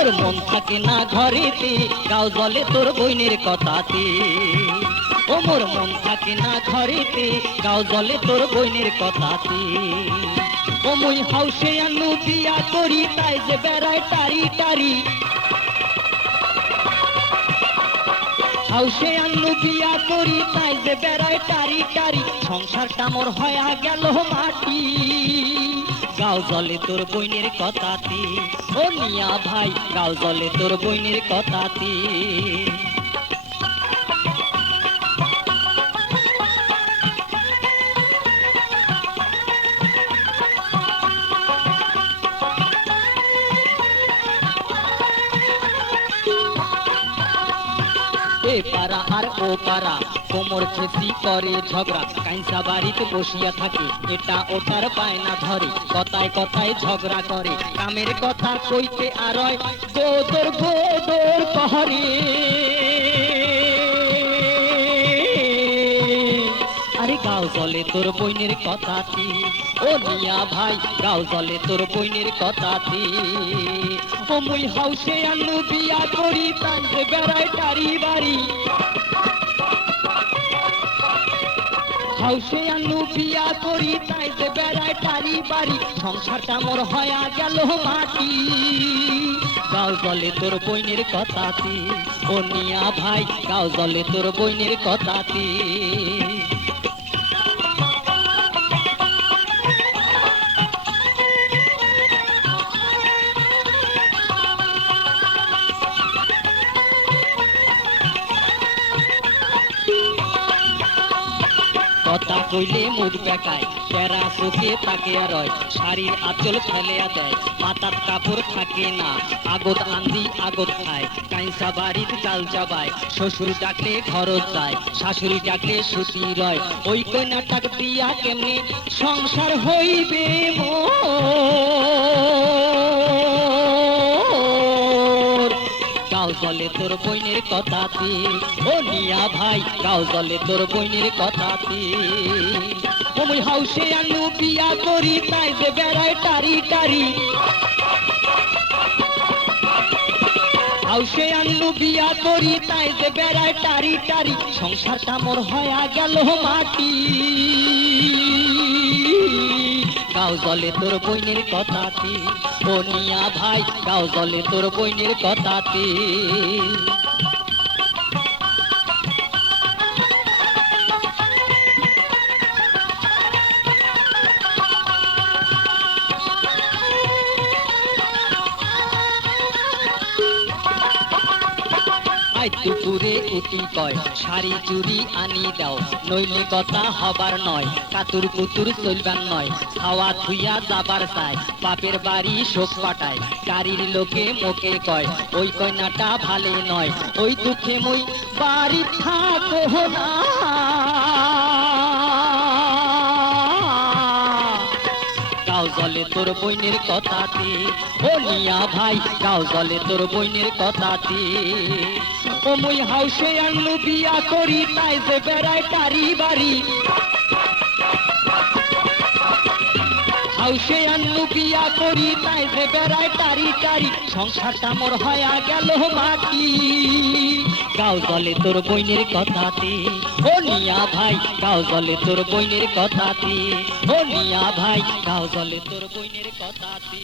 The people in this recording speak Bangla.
মোর মন থাকে না ঘরেতে, গাও জলে তোর বইনের কথাতে। ও মোর মন থাকে না ঘরেতে, গাও জলে তোর বইনের কথাতে। ও মুই হাউসে আনু বিয়া করি, তাই যে বেড়ায় টারি টারি। হাউসে আনু বিয়া করি, তাই যে বেড়ায় টারি টারি। সংসারটা মোর হয়া গেল মাটি, গাও জলে তোর বইনের কথাতে। ও মিয়া ভাই, গাও জলে তোর বইনের কথাতে। এ পাড়া আর ও পাড়া কোমর খেসি করে ঝগড়া, কাইনসা বাড়িতে বসিয়া থাকে, এটা ওটার পায়না ধরে, কথায় কথায় ঝগড়া করে, কামের কথা কইতে আর গোদর গোদর কহরে। আরে গাও জলে তোর বইনের কথাতে। ও মিয়া ভাই, গাও জলে তোর বইনের কথাতে। ও মুই হাউসে আনু বিয়া করি, তাই যে বেড়ায় টারি বাড়ি। হাউসে আনু বিয়া করি, তাই যে বেড়ায় টারি বাড়ি। সংসারটা মোর হয়া গেল মাটি, গাও জলে তোর বইনের কথাতে। ও মিয়া ভাই, গাও জলে তোর বইনের কথাতে। কথা কইলে মুখ বেকায়, টেরা চোখে তাকে আর শাড়ির আঁচল ফেলিয়া দেয়, মাথার কাপড় থাকে না, আগত আন্দি আগত খায়, কাইসা বাড়ির চাল চাবায়, শ্বশুর ডাকলে খরচ যায়, শাশুড়ি ডাকলে সুতি রয়। ওই কন্যাটাক দিয়া কেমনি সংসার হইবে মোর, গাও জলে তোর বইনের কথাতে। ও মিয়া ভাই, গাও জলে তোর বইনের কথাতে। ও মুই হাউসে আনু বিয়া করি, তাই যে বেড়ায় টারি টারি। হাউসে আনু বিয়া করি, তাই যে বেড়ায় টারি টারি। সংসারটা মোর হয়া গেল মাটি, গাও জলে তোর বইনের কথাতে। ও মিয়া ভাই, গাও জলে তোর বইনের কথাতে। আই দুপুরে উঠি কয়, শাড়ি চুরি আনি দাও, নইলে কথা হবার নয়, কাতুর কুতুর চলবার নয়, খাওয়া ধুইয়া যাবার চায়, বাপের বাড়ি শোক পাঠায়, গাড়ির লোকে মুখে কয়, ওই কন্যাটা ভালে নয়, ওই দুঃখে মই বাড়ি থাকো না। গাও জলে তোর বইনের কথাতে। ও মিয়া ভাই, গাও জলে তোর বইনের কথাতে। ও মুই হাউসে আনু বিয়া করি, তাই যে বেড়ায় টারি বাড়ি। হাউসে আনু বিয়া করি, তাই যে বেড়ায় টারি টারি। সংসারটা মোর হয়া গেল মাটি, গাও জলে তোর বইনের কথাতে। ও মিয়া ভাই, গাও জলে তোর বইনের কথাতে। ও মিয়া ভাই, গাও জলে তোর বইনের কথাতে।